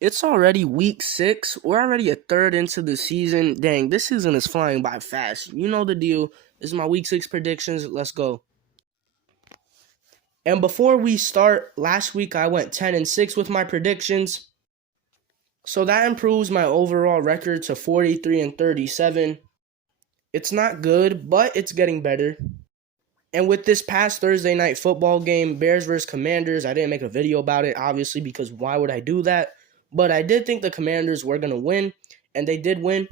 It's already week 6. We're already a third into the season. Dang, this season is flying by fast. You know the deal. This is my week 6 predictions. Let's go. And before we start, last week I went 10-6 with my predictions. So that improves my overall record to 43-37. It's not good, but it's getting better. And with this past Thursday night football game, Bears vs. Commanders, I didn't make a video about it, obviously, because why would I do that? But I did think the Commanders were going to win, and they did win.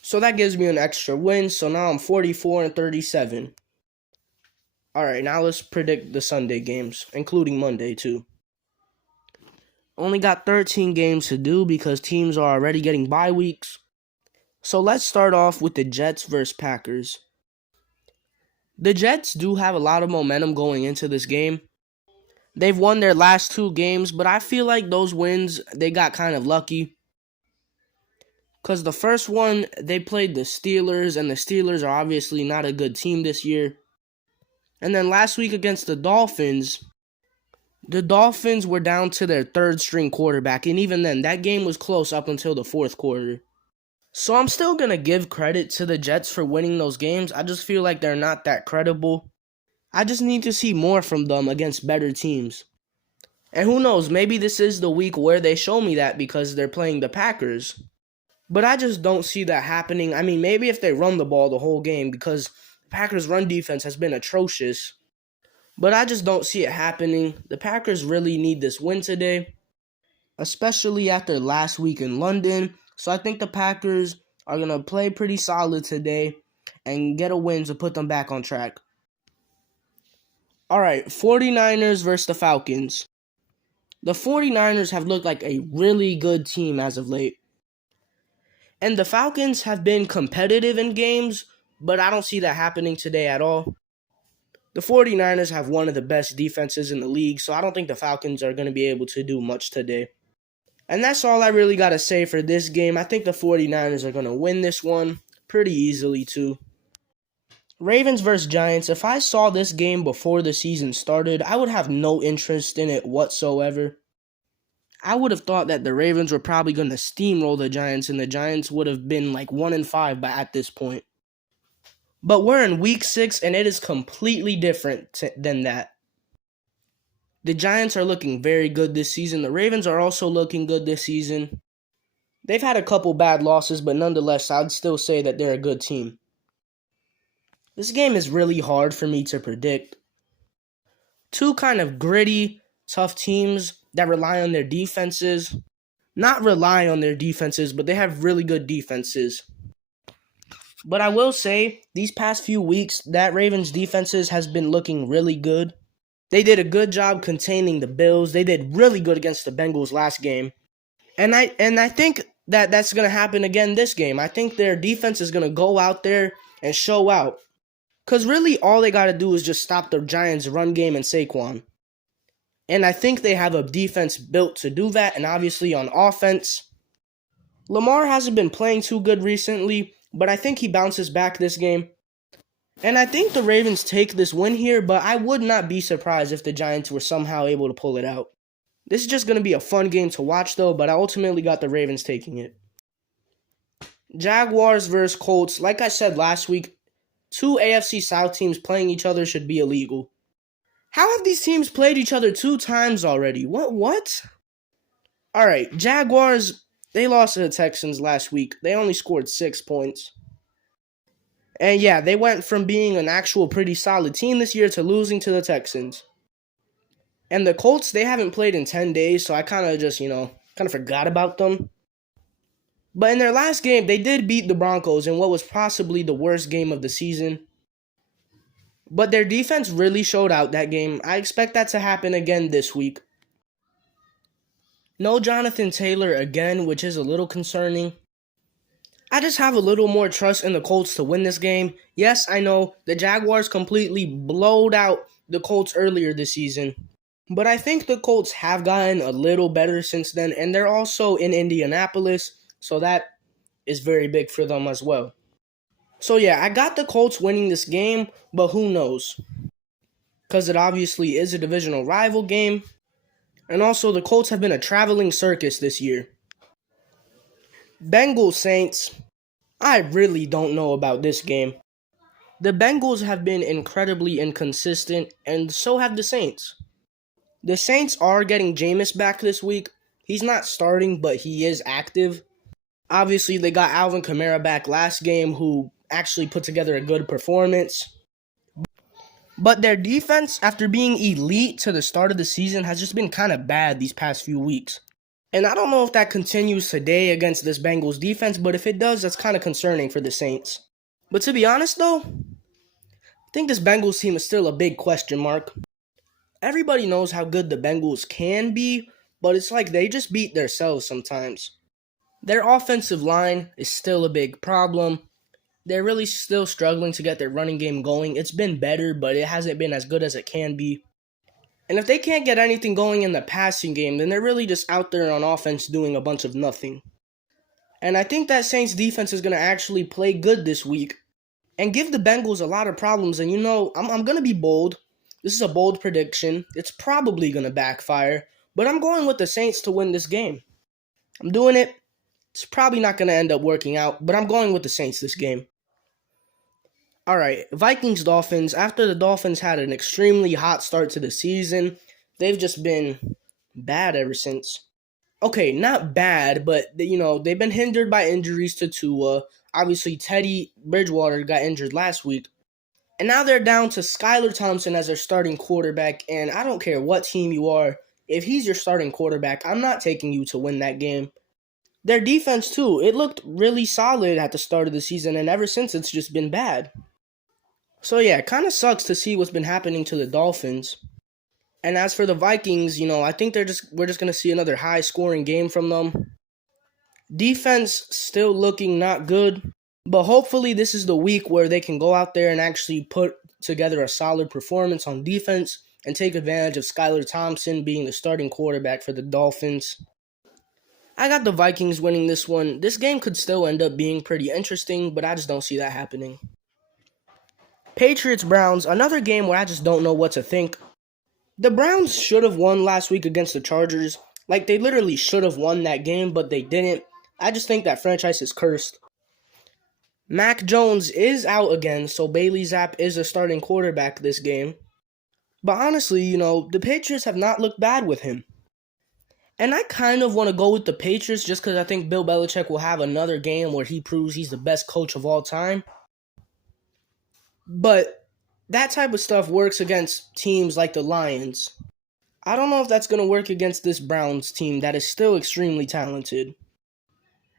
So that gives me an extra win, so now I'm 44-37. All right, now let's predict the Sunday games, including Monday, too. Only got 13 games to do because teams are already getting bye weeks. So let's start off with the Jets vs. Packers. The Jets do have a lot of momentum going into this game. They've won their last 2 games, but I feel like those wins, they got kind of lucky. Because the first one, they played the Steelers, and the Steelers are obviously not a good team this year. And then last week against the Dolphins were down to their third-string quarterback, and even then, that game was close up until the fourth quarter. So I'm still going to give credit to the Jets for winning those games. I just feel like they're not that credible. I just need to see more from them against better teams. And who knows, maybe this is the week where they show me that because they're playing the Packers. But I just don't see that happening. I mean, maybe if they run the ball the whole game because the Packers' run defense has been atrocious. But I just don't see it happening. The Packers really need this win today, especially after last week in London. So I think the Packers are going to play pretty solid today and get a win to put them back on track. All right, 49ers versus the Falcons. The 49ers have looked like a really good team as of late. And the Falcons have been competitive in games, but I don't see that happening today at all. The 49ers have one of the best defenses in the league, so I don't think the Falcons are going to be able to do much today. And that's all I really got to say for this game. I think the 49ers are going to win this one pretty easily too. Ravens vs. Giants. If I saw this game before the season started, I would have no interest in it whatsoever. I would have thought that the Ravens were probably going to steamroll the Giants, and the Giants would have been like 1-5 at this point. But we're in week 6, and it is completely different than that. The Giants are looking very good this season. The Ravens are also looking good this season. They've had a couple bad losses, but nonetheless, I'd still say that they're a good team. This game is really hard for me to predict. 2 kind of gritty, tough teams that rely on their defenses. Not rely on their defenses, but they have really good defenses. But I will say, these past few weeks, that Ravens defenses has been looking really good. They did a good job containing the Bills. They did really good against the Bengals last game. And I think that that's going to happen again this game. I think their defense is going to go out there and show out. Because really all they got to do is just stop the Giants' run game and Saquon. And I think they have a defense built to do that. And obviously on offense, Lamar hasn't been playing too good recently, but I think he bounces back this game. And I think the Ravens take this win here, but I would not be surprised if the Giants were somehow able to pull it out. This is just going to be a fun game to watch, though, but I ultimately got the Ravens taking it. Jaguars versus Colts. Like I said last week, 2 AFC South teams playing each other should be illegal. How have these teams played each other 2 times already? What? All right, Jaguars, they lost to the Texans last week. They only scored 6 points. And yeah, they went from being an actual pretty solid team this year to losing to the Texans. And the Colts, they haven't played in 10 days, so I kind of just, kind of forgot about them. But in their last game, they did beat the Broncos in what was possibly the worst game of the season. But their defense really showed out that game. I expect that to happen again this week. No Jonathan Taylor again, which is a little concerning. I just have a little more trust in the Colts to win this game. Yes, I know the Jaguars completely blowed out the Colts earlier this season. But I think the Colts have gotten a little better since then, and they're also in Indianapolis, so that is very big for them as well. So yeah, I got the Colts winning this game, but who knows? Because it obviously is a divisional rival game. And also, the Colts have been a traveling circus this year. Bengals Saints, I really don't know about this game. The Bengals have been incredibly inconsistent, and so have the Saints. The Saints are getting Jameis back this week. He's not starting, but he is active. Obviously, they got Alvin Kamara back last game, who actually put together a good performance. But their defense, after being elite to the start of the season, has just been kind of bad these past few weeks. And I don't know if that continues today against this Bengals defense, but if it does, that's kind of concerning for the Saints. But to be honest, though, I think this Bengals team is still a big question mark. Everybody knows how good the Bengals can be, but it's like they just beat themselves sometimes. Their offensive line is still a big problem. They're really still struggling to get their running game going. It's been better, but it hasn't been as good as it can be. And if they can't get anything going in the passing game, then they're really just out there on offense doing a bunch of nothing. And I think that Saints defense is going to actually play good this week and give the Bengals a lot of problems. And I'm going to be bold. This is a bold prediction. It's probably going to backfire, but I'm going with the Saints to win this game. I'm doing it. It's probably not going to end up working out, but I'm going with the Saints this game. All right, Vikings-Dolphins. After the Dolphins had an extremely hot start to the season, they've just been bad ever since. Okay, not bad, but they've been hindered by injuries to Tua. Obviously, Teddy Bridgewater got injured last week. And now they're down to Skylar Thompson as their starting quarterback, and I don't care what team you are. If he's your starting quarterback, I'm not taking you to win that game. Their defense, too, it looked really solid at the start of the season, and ever since, it's just been bad. So yeah, it kind of sucks to see what's been happening to the Dolphins. And as for the Vikings, I think we're just going to see another high-scoring game from them. Defense still looking not good, but hopefully this is the week where they can go out there and actually put together a solid performance on defense and take advantage of Skylar Thompson being the starting quarterback for the Dolphins. I got the Vikings winning this one. This game could still end up being pretty interesting, but I just don't see that happening. Patriots-Browns, another game where I just don't know what to think. The Browns should have won last week against the Chargers. Like, they literally should have won that game, but they didn't. I just think that franchise is cursed. Mac Jones is out again, so Bailey Zappe is a starting quarterback this game. But honestly, the Patriots have not looked bad with him. And I kind of want to go with the Patriots just because I think Bill Belichick will have another game where he proves he's the best coach of all time. But that type of stuff works against teams like the Lions. I don't know if that's going to work against this Browns team that is still extremely talented.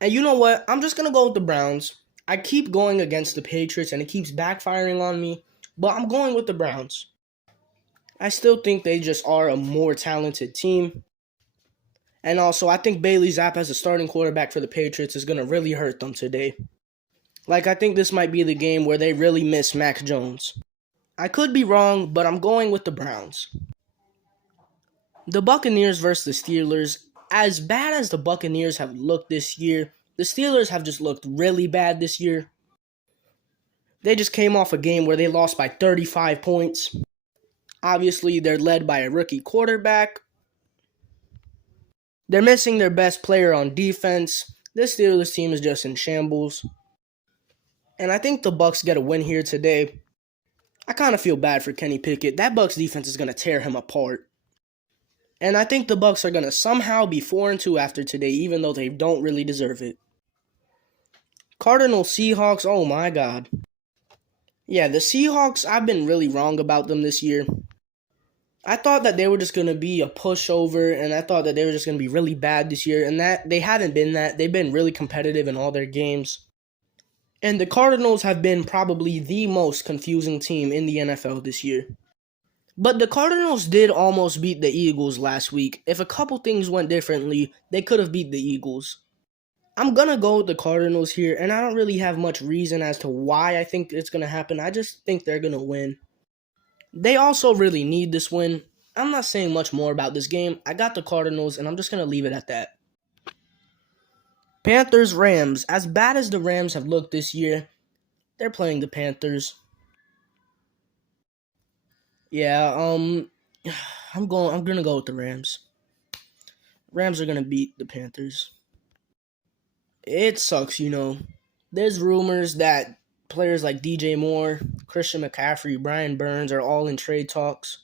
And you know what? I'm just going to go with the Browns. I keep going against the Patriots and it keeps backfiring on me, but I'm going with the Browns. I still think they just are a more talented team. And also, I think Bailey Zappe as a starting quarterback for the Patriots is going to really hurt them today. I think this might be the game where they really miss Mac Jones. I could be wrong, but I'm going with the Browns. The Buccaneers versus the Steelers. As bad as the Buccaneers have looked this year, the Steelers have just looked really bad this year. They just came off a game where they lost by 35 points. Obviously, they're led by a rookie quarterback. They're missing their best player on defense. This Steelers team is just in shambles. And I think the Bucs get a win here today. I kind of feel bad for Kenny Pickett. That Bucs defense is going to tear him apart. And I think the Bucs are going to somehow be 4-2 after today, even though they don't really deserve it. Cardinals Seahawks, oh my God. Yeah, the Seahawks, I've been really wrong about them this year. I thought that they were just going to be a pushover, and I thought that they were just going to be really bad this year, and that they haven't been that. They've been really competitive in all their games. And the Cardinals have been probably the most confusing team in the NFL this year. But the Cardinals did almost beat the Eagles last week. If a couple things went differently, they could have beat the Eagles. I'm going to go with the Cardinals here, and I don't really have much reason as to why I think it's going to happen. I just think they're going to win. They also really need this win. I'm not saying much more about this game. I got the Cardinals, and I'm just going to leave it at that. Panthers-Rams. As bad as the Rams have looked this year, they're playing the Panthers. Yeah, I'm gonna go with the Rams. Rams are going to beat the Panthers. It sucks, There's rumors that players like DJ Moore, Christian McCaffrey, Brian Burns are all in trade talks.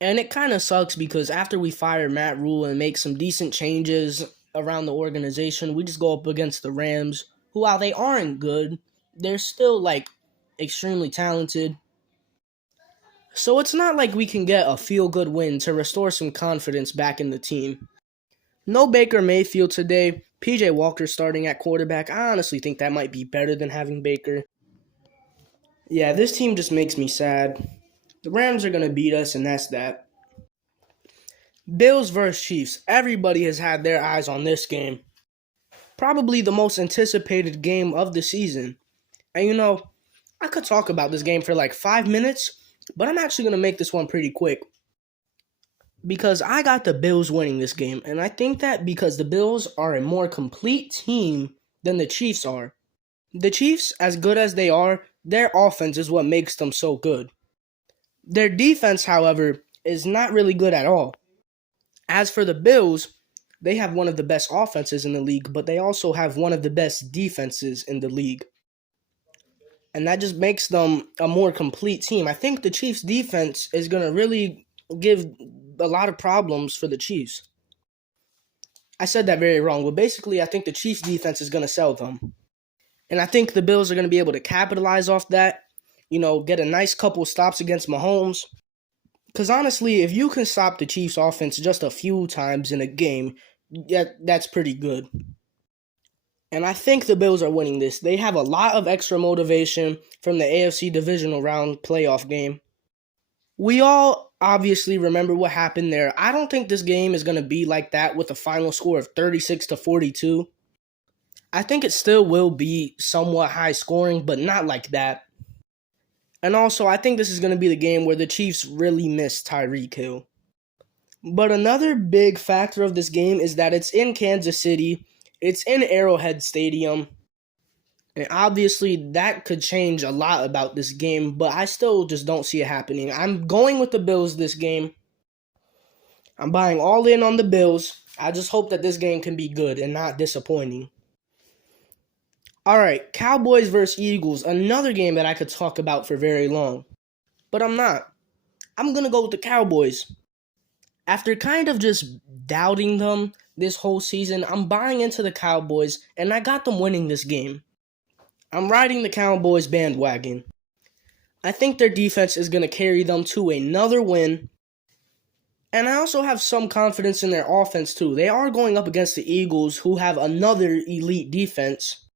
And it kind of sucks because after we fire Matt Rule and make some decent changes around the organization, we just go up against the Rams, who, while they aren't good, they're still, extremely talented. So it's not like we can get a feel-good win to restore some confidence back in the team. No Baker Mayfield today. PJ Walker starting at quarterback. I honestly think that might be better than having Baker. Yeah, this team just makes me sad. The Rams are going to beat us, and that's that. Bills vs. Chiefs. Everybody has had their eyes on this game. Probably the most anticipated game of the season. And I could talk about this game for 5 minutes, but I'm actually going to make this one pretty quick. Because I got the Bills winning this game, and I think that because the Bills are a more complete team than the Chiefs are. The Chiefs, as good as they are, their offense is what makes them so good. Their defense, however, is not really good at all. As for the Bills, they have one of the best offenses in the league, but they also have one of the best defenses in the league. And that just makes them a more complete team. I think the Chiefs' defense is going to really give a lot of problems for the Chiefs. I said that very wrong, but basically I think the Chiefs' defense is going to sell them. And I think the Bills are going to be able to capitalize off that, get a nice couple stops against Mahomes. Because honestly, if you can stop the Chiefs' offense just a few times in a game, that's pretty good. And I think the Bills are winning this. They have a lot of extra motivation from the AFC Divisional Round playoff game. We all obviously remember what happened there. I don't think this game is going to be like that with a final score of 36-42. I think it still will be somewhat high scoring, but not like that. And also, I think this is going to be the game where the Chiefs really miss Tyreek Hill. But another big factor of this game is that it's in Kansas City. It's in Arrowhead Stadium. And obviously, that could change a lot about this game, but I still just don't see it happening. I'm going with the Bills this game. I'm buying all in on the Bills. I just hope that this game can be good and not disappointing. All right, Cowboys versus Eagles, another game that I could talk about for very long. But I'm not. I'm going to go with the Cowboys. After kind of just doubting them this whole season, I'm buying into the Cowboys, and I got them winning this game. I'm riding the Cowboys bandwagon. I think their defense is going to carry them to another win. And I also have some confidence in their offense too. They are going up against the Eagles, who have another elite defense.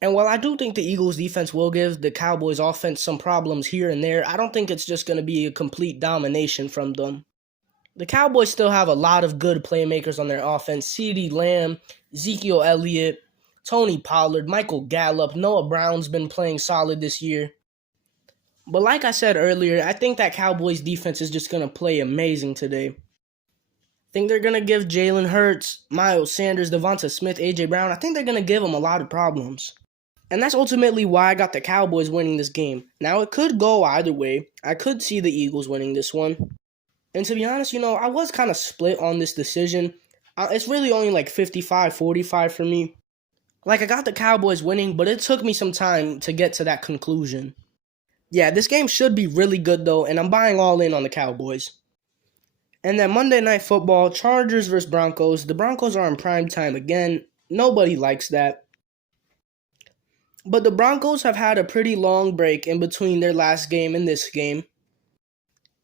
And while I do think the Eagles defense will give the Cowboys offense some problems here and there, I don't think it's just going to be a complete domination from them. The Cowboys still have a lot of good playmakers on their offense. CeeDee Lamb, Ezekiel Elliott, Tony Pollard, Michael Gallup, Noah Brown's been playing solid this year. But like I said earlier, I think that Cowboys defense is just going to play amazing today. I think they're going to give Jalen Hurts, Miles Sanders, Devonta Smith, A.J. Brown, I think they're going to give them a lot of problems. And that's ultimately why I got the Cowboys winning this game. Now, it could go either way. I could see the Eagles winning this one. And to be honest, I was kind of split on this decision. It's really only 55-45 for me. I got the Cowboys winning, but it took me some time to get to that conclusion. Yeah, this game should be really good, though, and I'm buying all in on the Cowboys. And then Monday Night Football, Chargers versus Broncos. The Broncos are in prime time again. Nobody likes that. But the Broncos have had a pretty long break in between their last game and this game.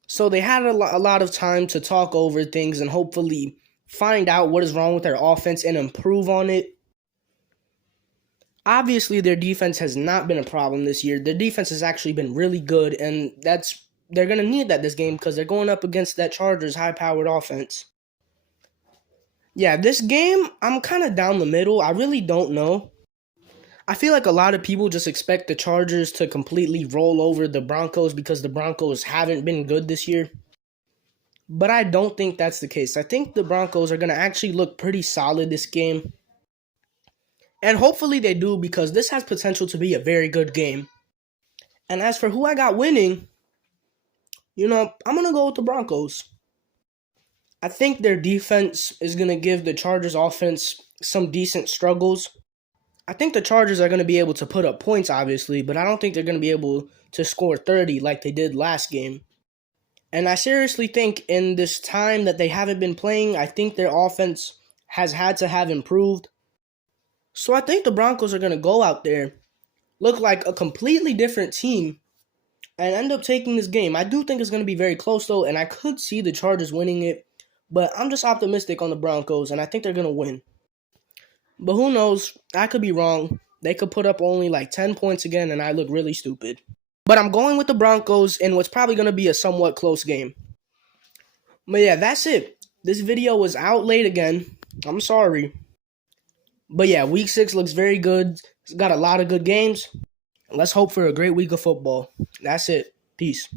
So they had a lot of time to talk over things and hopefully find out what is wrong with their offense and improve on it. Obviously, their defense has not been a problem this year. Their defense has actually been really good, and they're going to need that this game because they're going up against that Chargers high-powered offense. Yeah, this game, I'm kind of down the middle. I really don't know. I feel like a lot of people just expect the Chargers to completely roll over the Broncos because the Broncos haven't been good this year. But I don't think that's the case. I think the Broncos are going to actually look pretty solid this game. And hopefully they do because this has potential to be a very good game. And as for who I got winning, I'm going to go with the Broncos. I think their defense is going to give the Chargers offense some decent struggles. I think the Chargers are going to be able to put up points, obviously, but I don't think they're going to be able to score 30 like they did last game. And I seriously think in this time that they haven't been playing, I think their offense has had to have improved. So I think the Broncos are going to go out there, look like a completely different team, and end up taking this game. I do think it's going to be very close, though, and I could see the Chargers winning it. But I'm just optimistic on the Broncos, and I think they're going to win. But who knows? I could be wrong. They could put up only like 10 points again, and I look really stupid. But I'm going with the Broncos in what's probably going to be a somewhat close game. But yeah, that's it. This video was out late again. I'm sorry. But yeah, week 6 looks very good. It's got a lot of good games. Let's hope for a great week of football. That's it. Peace.